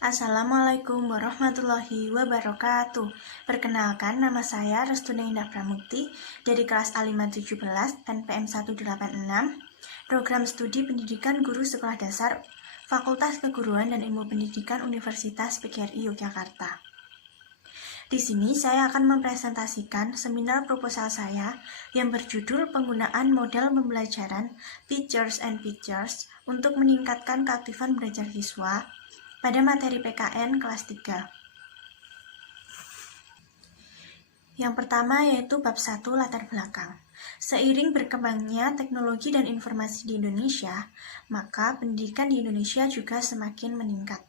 Assalamualaikum warahmatullahi wabarakatuh. Perkenalkan, nama saya Restuna Indah Pramukti dari kelas A517 NPM 186, Program Studi Pendidikan Guru Sekolah Dasar, Fakultas Keguruan dan Ilmu Pendidikan Universitas PGRI Yogyakarta. Di sini saya akan mempresentasikan seminar proposal saya yang berjudul Penggunaan Model Pembelajaran Teachers and Features untuk meningkatkan keaktifan belajar siswa pada materi PKN kelas 3. Yang pertama yaitu bab 1 latar belakang. Seiring berkembangnya teknologi dan informasi di Indonesia, maka pendidikan di Indonesia juga semakin meningkat.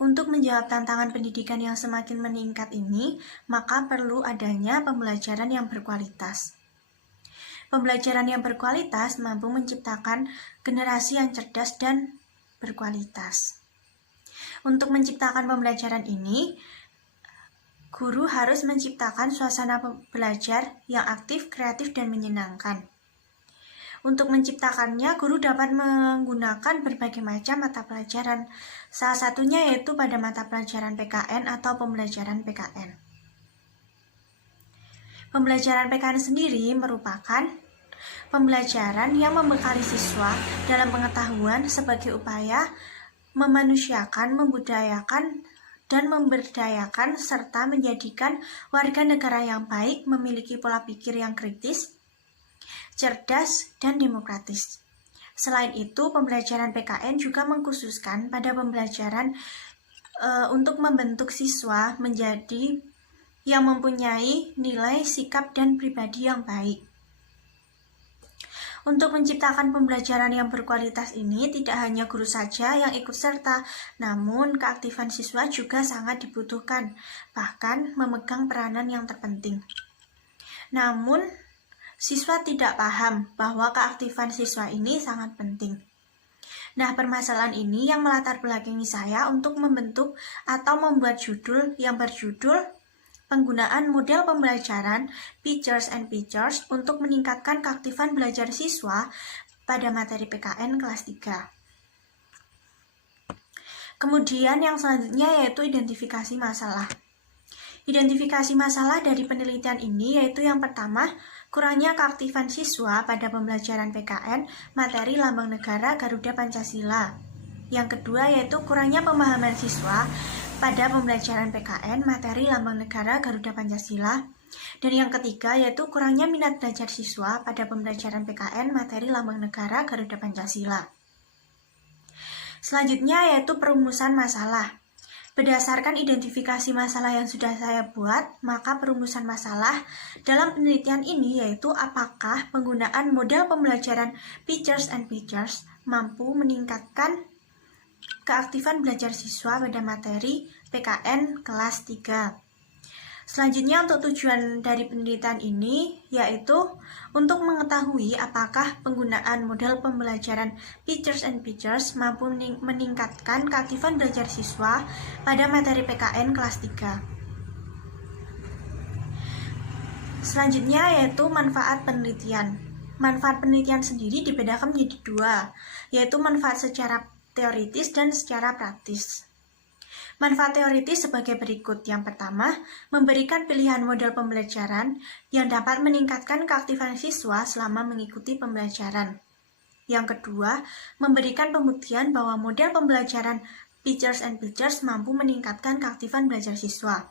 Untuk menjawab tantangan pendidikan yang semakin meningkat ini, maka perlu adanya pembelajaran yang berkualitas. Pembelajaran yang berkualitas mampu menciptakan generasi yang cerdas dan berkualitas. Untuk menciptakan pembelajaran ini, guru harus menciptakan suasana belajar yang aktif, kreatif, dan menyenangkan. Untuk menciptakannya, guru dapat menggunakan berbagai macam mata pelajaran. Salah satunya yaitu pada mata pelajaran PKN atau pembelajaran PKN. Pembelajaran PKN sendiri merupakan pembelajaran yang membekali siswa dalam pengetahuan sebagai upaya memanusiakan, membudayakan, dan memberdayakan serta menjadikan warga negara yang baik, memiliki pola pikir yang kritis, cerdas, dan demokratis. Selain itu, pembelajaran PKN juga mengkhususkan pada pembelajaran untuk membentuk siswa menjadi yang mempunyai nilai, sikap, dan pribadi yang baik. Untuk menciptakan pembelajaran yang berkualitas ini, tidak hanya guru saja yang ikut serta, namun keaktifan siswa juga sangat dibutuhkan, bahkan memegang peranan yang terpenting. Namun, siswa tidak paham bahwa keaktifan siswa ini sangat penting. Nah, permasalahan ini yang melatar belakangi saya untuk membentuk atau membuat judul yang berjudul Penggunaan Model Pembelajaran Teachers and Features untuk meningkatkan keaktifan belajar siswa pada materi PKN kelas 3. Kemudian yang selanjutnya yaitu identifikasi masalah. Identifikasi masalah dari penelitian ini yaitu yang pertama, kurangnya keaktifan siswa pada pembelajaran PKN materi Lambang Negara Garuda Pancasila. Yang kedua yaitu kurangnya pemahaman siswa pada pembelajaran PKN materi Lambang Negara Garuda Pancasila. Dan yang ketiga yaitu kurangnya minat belajar siswa pada pembelajaran PKN materi Lambang Negara Garuda Pancasila. Selanjutnya yaitu perumusan masalah. Berdasarkan identifikasi masalah yang sudah saya buat, maka perumusan masalah dalam penelitian ini yaitu apakah penggunaan model pembelajaran Teachers and Features mampu meningkatkan keaktifan belajar siswa pada materi PKN kelas 3. Selanjutnya untuk tujuan dari penelitian ini yaitu untuk mengetahui apakah penggunaan model pembelajaran Teachers and Features mampu meningkatkan keaktifan belajar siswa pada materi PKN kelas 3. Selanjutnya yaitu manfaat penelitian. Manfaat penelitian sendiri dibedakan menjadi dua, yaitu manfaat secara teoritis dan secara praktis. Manfaat teoritis sebagai berikut. Yang pertama, memberikan pilihan model pembelajaran yang dapat meningkatkan keaktifan siswa selama mengikuti pembelajaran. Yang kedua, memberikan pembuktian bahwa model pembelajaran Teachers and Features mampu meningkatkan keaktifan belajar siswa.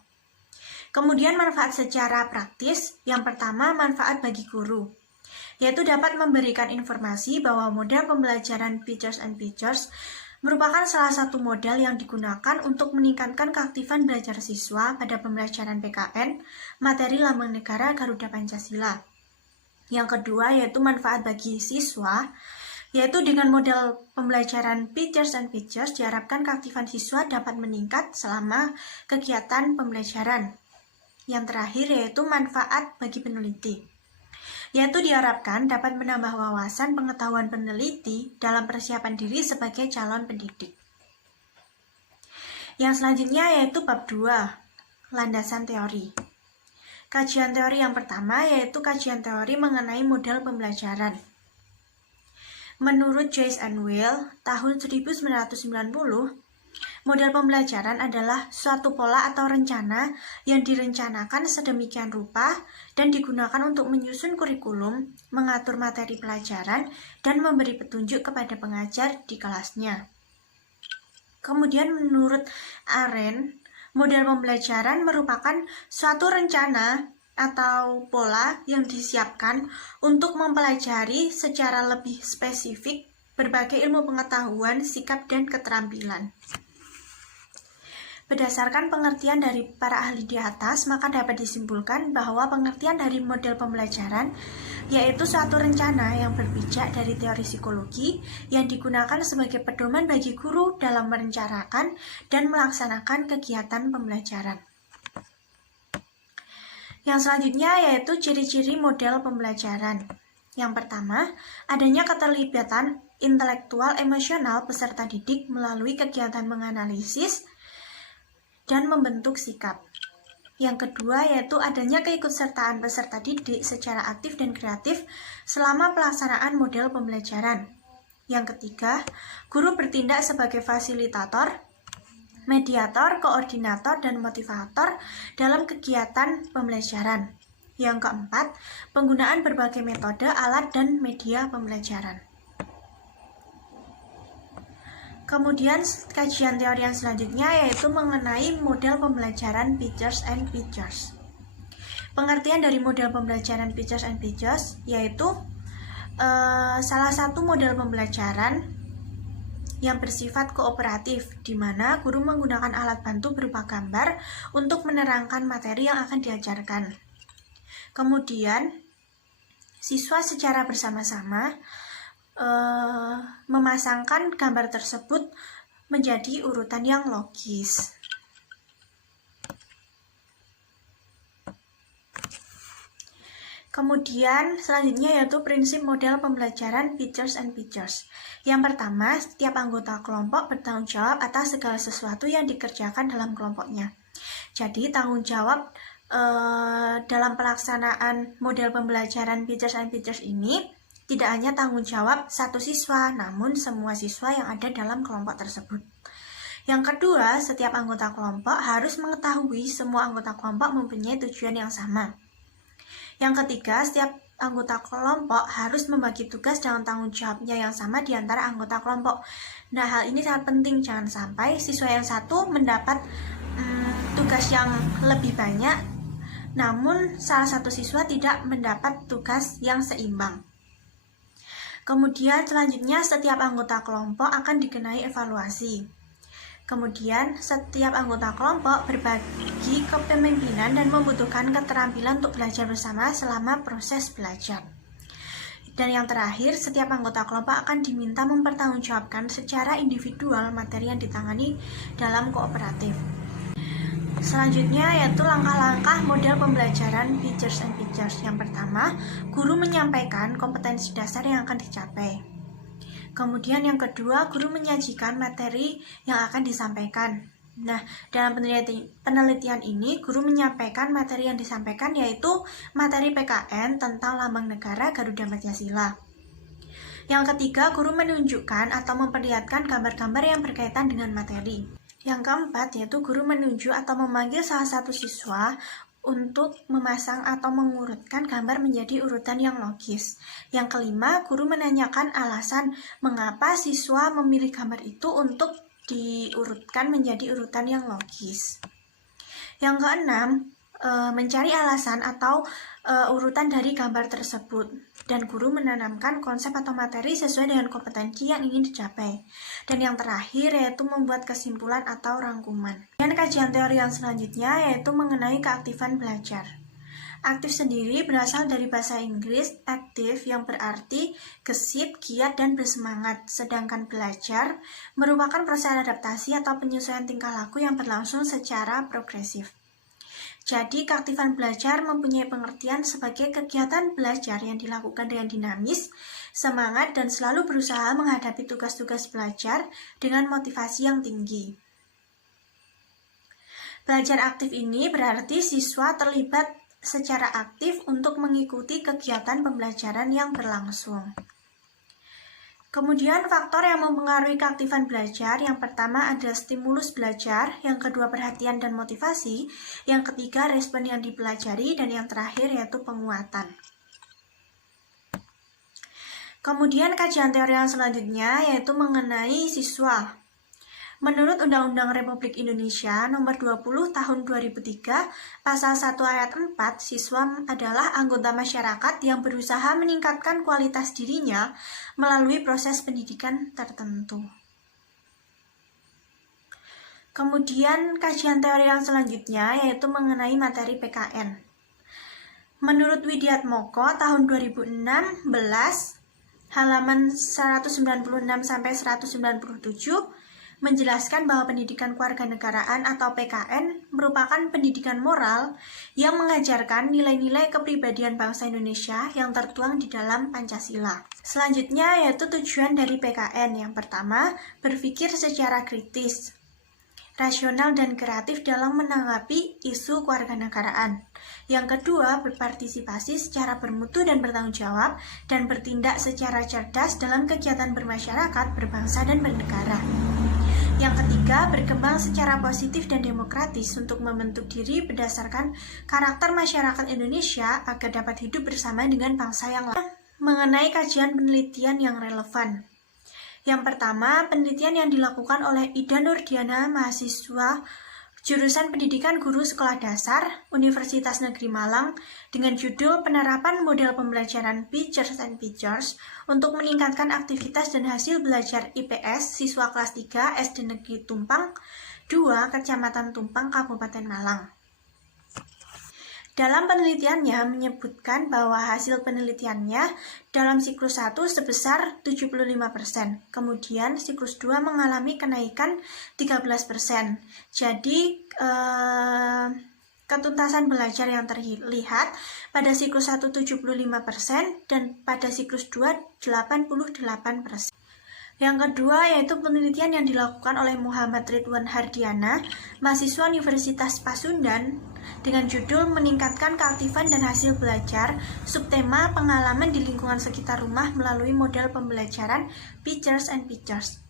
Kemudian manfaat secara praktis. Yang pertama, manfaat bagi guru, yaitu dapat memberikan informasi bahwa model pembelajaran Teachers and Features merupakan salah satu model yang digunakan untuk meningkatkan keaktifan belajar siswa pada pembelajaran PKN materi Lambang Negara Garuda Pancasila. Yang kedua yaitu manfaat bagi siswa, yaitu dengan model pembelajaran Teachers and Features diharapkan keaktifan siswa dapat meningkat selama kegiatan pembelajaran. Yang terakhir yaitu manfaat bagi peneliti, yaitu diharapkan dapat menambah wawasan pengetahuan peneliti dalam persiapan diri sebagai calon pendidik. Yang selanjutnya yaitu bab 2, landasan teori. Kajian teori yang pertama yaitu kajian teori mengenai model pembelajaran. Menurut Joyce and Weil, tahun 1990, model pembelajaran adalah suatu pola atau rencana yang direncanakan sedemikian rupa dan digunakan untuk menyusun kurikulum, mengatur materi pelajaran, dan memberi petunjuk kepada pengajar di kelasnya. Kemudian menurut Arendt, model pembelajaran merupakan suatu rencana atau pola yang disiapkan untuk mempelajari secara lebih spesifik berbagai ilmu pengetahuan, sikap, dan keterampilan. Berdasarkan pengertian dari para ahli di atas, maka dapat disimpulkan bahwa pengertian dari model pembelajaran yaitu suatu rencana yang berpijak dari teori psikologi yang digunakan sebagai pedoman bagi guru dalam merencanakan dan melaksanakan kegiatan pembelajaran. Yang selanjutnya yaitu ciri-ciri model pembelajaran. Yang pertama, adanya keterlibatan intelektual emosional peserta didik melalui kegiatan menganalisis dan membentuk sikap. Yang kedua yaitu adanya keikutsertaan peserta didik secara aktif dan kreatif selama pelaksanaan model pembelajaran. Yang ketiga, guru bertindak sebagai fasilitator, mediator, koordinator, dan motivator dalam kegiatan pembelajaran. Yang keempat, penggunaan berbagai metode, alat, dan media pembelajaran. Kemudian kajian teori yang selanjutnya yaitu mengenai model pembelajaran Peachers and Peachers. Pengertian dari model pembelajaran Peachers and Peachers yaitu salah satu model pembelajaran yang bersifat kooperatif, di mana guru menggunakan alat bantu berupa gambar untuk menerangkan materi yang akan diajarkan. Kemudian, siswa secara bersama-sama memasangkan gambar tersebut menjadi urutan yang logis. Kemudian selanjutnya yaitu prinsip model pembelajaran Peachers and Peachers. Yang pertama, setiap anggota kelompok bertanggung jawab atas segala sesuatu yang dikerjakan dalam kelompoknya. Jadi tanggung jawab dalam pelaksanaan model pembelajaran Peachers and Peachers ini tidak hanya tanggung jawab satu siswa, namun semua siswa yang ada dalam kelompok tersebut. Yang kedua, setiap anggota kelompok harus mengetahui semua anggota kelompok mempunyai tujuan yang sama. Yang ketiga, setiap anggota kelompok harus membagi tugas dengan tanggung jawabnya yang sama di antara anggota kelompok. Nah, hal ini sangat penting, jangan sampai siswa yang satu mendapat tugas yang lebih banyak, namun salah satu siswa tidak mendapat tugas yang seimbang. Kemudian selanjutnya, setiap anggota kelompok akan dikenai evaluasi. Kemudian, setiap anggota kelompok berbagi kepemimpinan dan membutuhkan keterampilan untuk belajar bersama selama proses belajar. Dan yang terakhir, setiap anggota kelompok akan diminta mempertanggungjawabkan secara individual materi yang ditangani dalam kooperatif. Selanjutnya yaitu langkah-langkah model pembelajaran Peachers and Peachers. Yang pertama, guru menyampaikan kompetensi dasar yang akan dicapai. Kemudian yang kedua, guru menyajikan materi yang akan disampaikan. Nah, dalam penelitian ini, guru menyampaikan materi yang disampaikan yaitu materi PKN tentang lambang negara Garuda Pancasila. Yang ketiga, guru menunjukkan atau memperlihatkan gambar-gambar yang berkaitan dengan materi. Yang keempat, yaitu guru menunjuk atau memanggil salah satu siswa untuk memasang atau mengurutkan gambar menjadi urutan yang logis. Yang kelima, guru menanyakan alasan mengapa siswa memilih gambar itu untuk diurutkan menjadi urutan yang logis. Yang keenam, mencari alasan atau urutan dari gambar tersebut, dan guru menanamkan konsep atau materi sesuai dengan kompetensi yang ingin dicapai. Dan yang terakhir yaitu membuat kesimpulan atau rangkuman. Dan kajian teori yang selanjutnya yaitu mengenai keaktifan belajar. Aktif sendiri berasal dari bahasa Inggris active yang berarti gesit, giat, dan bersemangat. Sedangkan belajar merupakan proses adaptasi atau penyesuaian tingkah laku yang berlangsung secara progresif. Jadi, keaktifan belajar mempunyai pengertian sebagai kegiatan belajar yang dilakukan dengan dinamis, semangat, dan selalu berusaha menghadapi tugas-tugas belajar dengan motivasi yang tinggi. Belajar aktif ini berarti siswa terlibat secara aktif untuk mengikuti kegiatan pembelajaran yang berlangsung. Kemudian faktor yang mempengaruhi keaktifan belajar, yang pertama adalah stimulus belajar, yang kedua perhatian dan motivasi, yang ketiga respon yang dipelajari, dan yang terakhir yaitu penguatan. Kemudian kajian teori yang selanjutnya yaitu mengenai siswa. Menurut Undang-Undang Republik Indonesia Nomor 20 Tahun 2003, Pasal 1 Ayat 4, siswa adalah anggota masyarakat yang berusaha meningkatkan kualitas dirinya melalui proses pendidikan tertentu. Kemudian kajian teori yang selanjutnya yaitu mengenai materi PKN. Menurut Widiatmoko tahun 2016, halaman 196-197, menjelaskan bahwa pendidikan kewarganegaraan atau PKN merupakan pendidikan moral yang mengajarkan nilai-nilai kepribadian bangsa Indonesia yang tertuang di dalam Pancasila. Selanjutnya yaitu tujuan dari PKN. Yang pertama, berpikir secara kritis, rasional dan kreatif dalam menanggapi isu kewarganegaraan. Yang kedua, berpartisipasi secara bermutu dan bertanggung jawab dan bertindak secara cerdas dalam kegiatan bermasyarakat, berbangsa dan bernegara. Yang ketiga, berkembang secara positif dan demokratis untuk membentuk diri berdasarkan karakter masyarakat Indonesia agar dapat hidup bersama dengan bangsa yang lain. Mengenai kajian penelitian yang relevan. Yang pertama, penelitian yang dilakukan oleh Ida Nurdiana, mahasiswa jurusan Pendidikan Guru Sekolah Dasar, Universitas Negeri Malang, dengan judul Penerapan Model Pembelajaran Teachers and Pictures untuk meningkatkan aktivitas dan hasil belajar IPS siswa kelas 3 SD Negeri Tumpang 2, Kecamatan Tumpang, Kabupaten Malang. Dalam penelitiannya menyebutkan bahwa hasil penelitiannya dalam siklus 1 sebesar 75%, kemudian siklus 2 mengalami kenaikan 13%. Jadi ketuntasan belajar yang terlihat pada siklus 1 75% dan pada siklus 2 88%. Yang kedua yaitu penelitian yang dilakukan oleh Muhammad Ridwan Hardiana, mahasiswa Universitas Pasundan, dengan judul Meningkatkan Keaktifan dan Hasil Belajar, subtema pengalaman di lingkungan sekitar rumah melalui model pembelajaran Teachers and Pictures.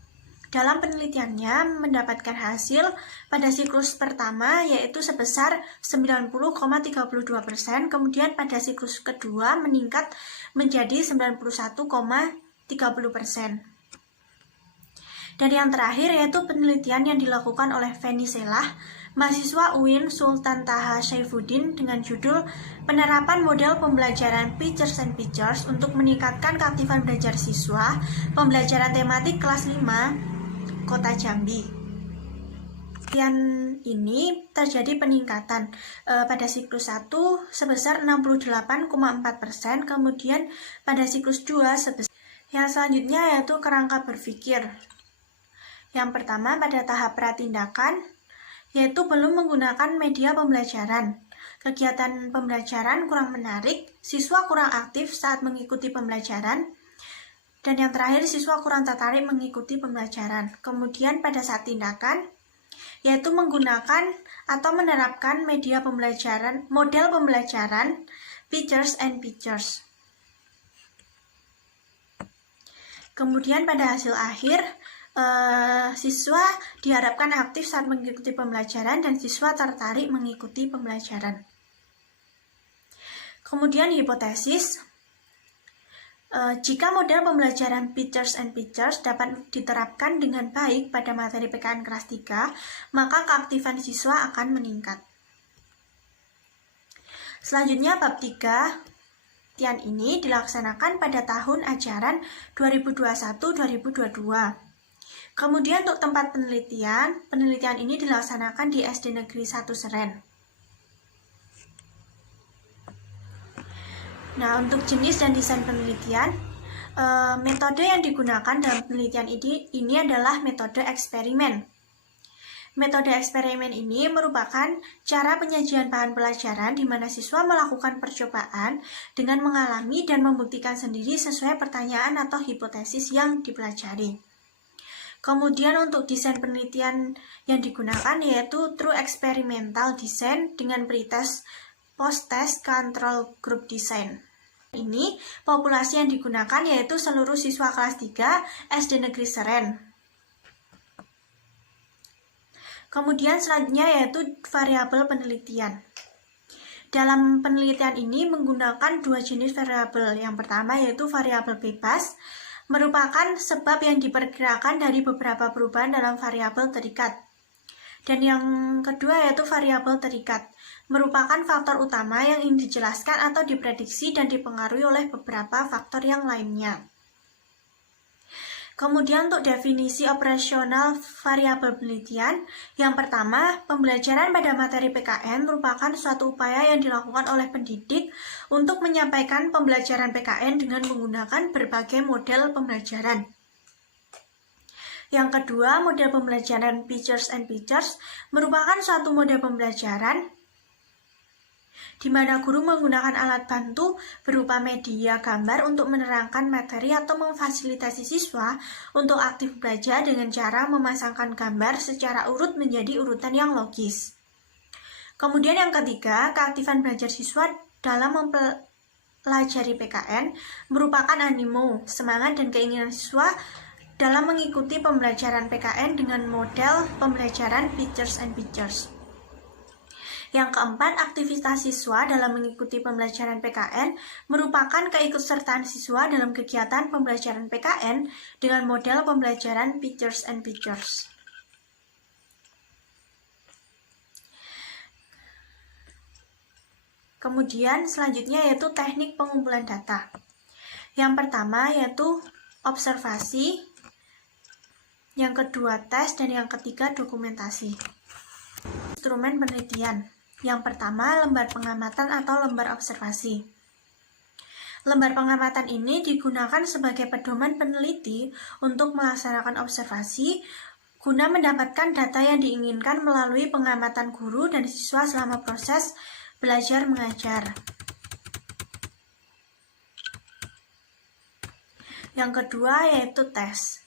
Dalam penelitiannya mendapatkan hasil pada siklus pertama yaitu sebesar 90,32%, kemudian pada siklus kedua meningkat menjadi 91,30%. Dan yang terakhir yaitu penelitian yang dilakukan oleh Feni Selah, mahasiswa UIN Sultan Taha Saifuddin, dengan judul Penerapan Model Pembelajaran Teachers and Pictures untuk meningkatkan keaktifan belajar siswa, pembelajaran tematik kelas 5, Kota Jambi. Penelitian ini terjadi peningkatan pada siklus 1 sebesar 68,4%, kemudian pada siklus 2 sebesar. Yang selanjutnya yaitu kerangka berpikir. Yang pertama pada tahap pratindakan, yaitu belum menggunakan media pembelajaran. Kegiatan pembelajaran kurang menarik, siswa kurang aktif saat mengikuti pembelajaran, dan yang terakhir siswa kurang tertarik mengikuti pembelajaran. Kemudian pada saat tindakan, yaitu menggunakan atau menerapkan media pembelajaran, model pembelajaran Teachers and Pictures. Kemudian pada hasil akhir, siswa diharapkan aktif saat mengikuti pembelajaran dan siswa tertarik mengikuti pembelajaran. Kemudian hipotesis, jika model pembelajaran Teachers and Pictures dapat diterapkan dengan baik pada materi PKN kelas 3, maka keaktifan siswa akan meningkat. Selanjutnya bab 3. Penelitian ini dilaksanakan pada tahun ajaran 2021-2022. Kemudian untuk tempat penelitian ini dilaksanakan di SD Negeri 1 Seren. Nah, untuk jenis dan desain penelitian, metode yang digunakan dalam penelitian ini adalah metode eksperimen. Metode eksperimen ini merupakan cara penyajian bahan pelajaran di mana siswa melakukan percobaan dengan mengalami dan membuktikan sendiri sesuai pertanyaan atau hipotesis yang dipelajari. Kemudian untuk desain penelitian yang digunakan yaitu True Experimental Design dengan pretest, post-test, control group design. Ini populasi yang digunakan yaitu seluruh siswa kelas 3 SD Negeri Seren. Kemudian selanjutnya yaitu variabel penelitian. Dalam penelitian ini menggunakan dua jenis variabel. Yang pertama yaitu variabel bebas, merupakan sebab yang diperkirakan dari beberapa perubahan dalam variabel terikat. Dan yang kedua yaitu variabel terikat, merupakan faktor utama yang ingin dijelaskan atau diprediksi dan dipengaruhi oleh beberapa faktor yang lainnya. Kemudian untuk definisi operasional variabel penelitian, yang pertama, pembelajaran pada materi PKN merupakan suatu upaya yang dilakukan oleh pendidik untuk menyampaikan pembelajaran PKN dengan menggunakan berbagai model pembelajaran. Yang kedua, model pembelajaran Pictures and Pictures merupakan suatu model pembelajaran di mana guru menggunakan alat bantu berupa media gambar untuk menerangkan materi atau memfasilitasi siswa untuk aktif belajar dengan cara memasangkan gambar secara urut menjadi urutan yang logis. Kemudian yang ketiga, keaktifan belajar siswa dalam mempelajari PKN merupakan animo, semangat, dan keinginan siswa dalam mengikuti pembelajaran PKN dengan model pembelajaran Pictures and Pictures. Yang keempat, aktivitas siswa dalam mengikuti pembelajaran PKN merupakan keikutsertaan siswa dalam kegiatan pembelajaran PKN dengan model pembelajaran Pictures and Pictures. Kemudian selanjutnya yaitu teknik pengumpulan data. Yang pertama yaitu observasi, yang kedua tes, dan yang ketiga dokumentasi. Instrumen penelitian. Yang pertama, lembar pengamatan atau lembar observasi. Lembar pengamatan ini digunakan sebagai pedoman peneliti untuk melaksanakan observasi guna mendapatkan data yang diinginkan melalui pengamatan guru dan siswa selama proses belajar mengajar. Yang kedua yaitu tes.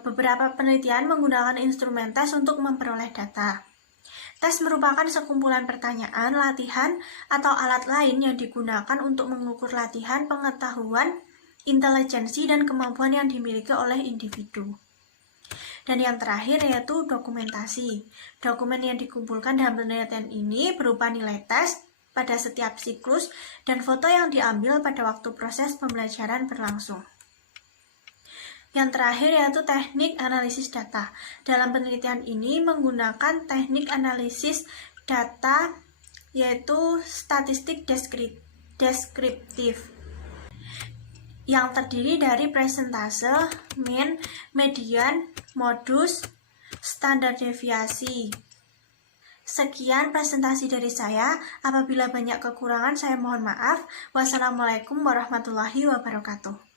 Beberapa penelitian menggunakan instrumen tes untuk memperoleh data. Tes merupakan sekumpulan pertanyaan, latihan, atau alat lain yang digunakan untuk mengukur latihan, pengetahuan, intelijensi, dan kemampuan yang dimiliki oleh individu. Dan yang terakhir yaitu dokumentasi. Dokumen yang dikumpulkan dalam penelitian ini berupa nilai tes pada setiap siklus dan foto yang diambil pada waktu proses pembelajaran berlangsung. Yang terakhir yaitu teknik analisis data. Dalam penelitian ini menggunakan teknik analisis data yaitu statistik deskriptif yang terdiri dari presentase, mean, median, modus, standar deviasi. Sekian presentasi dari saya. Apabila banyak kekurangan saya mohon maaf. Wassalamualaikum warahmatullahi wabarakatuh.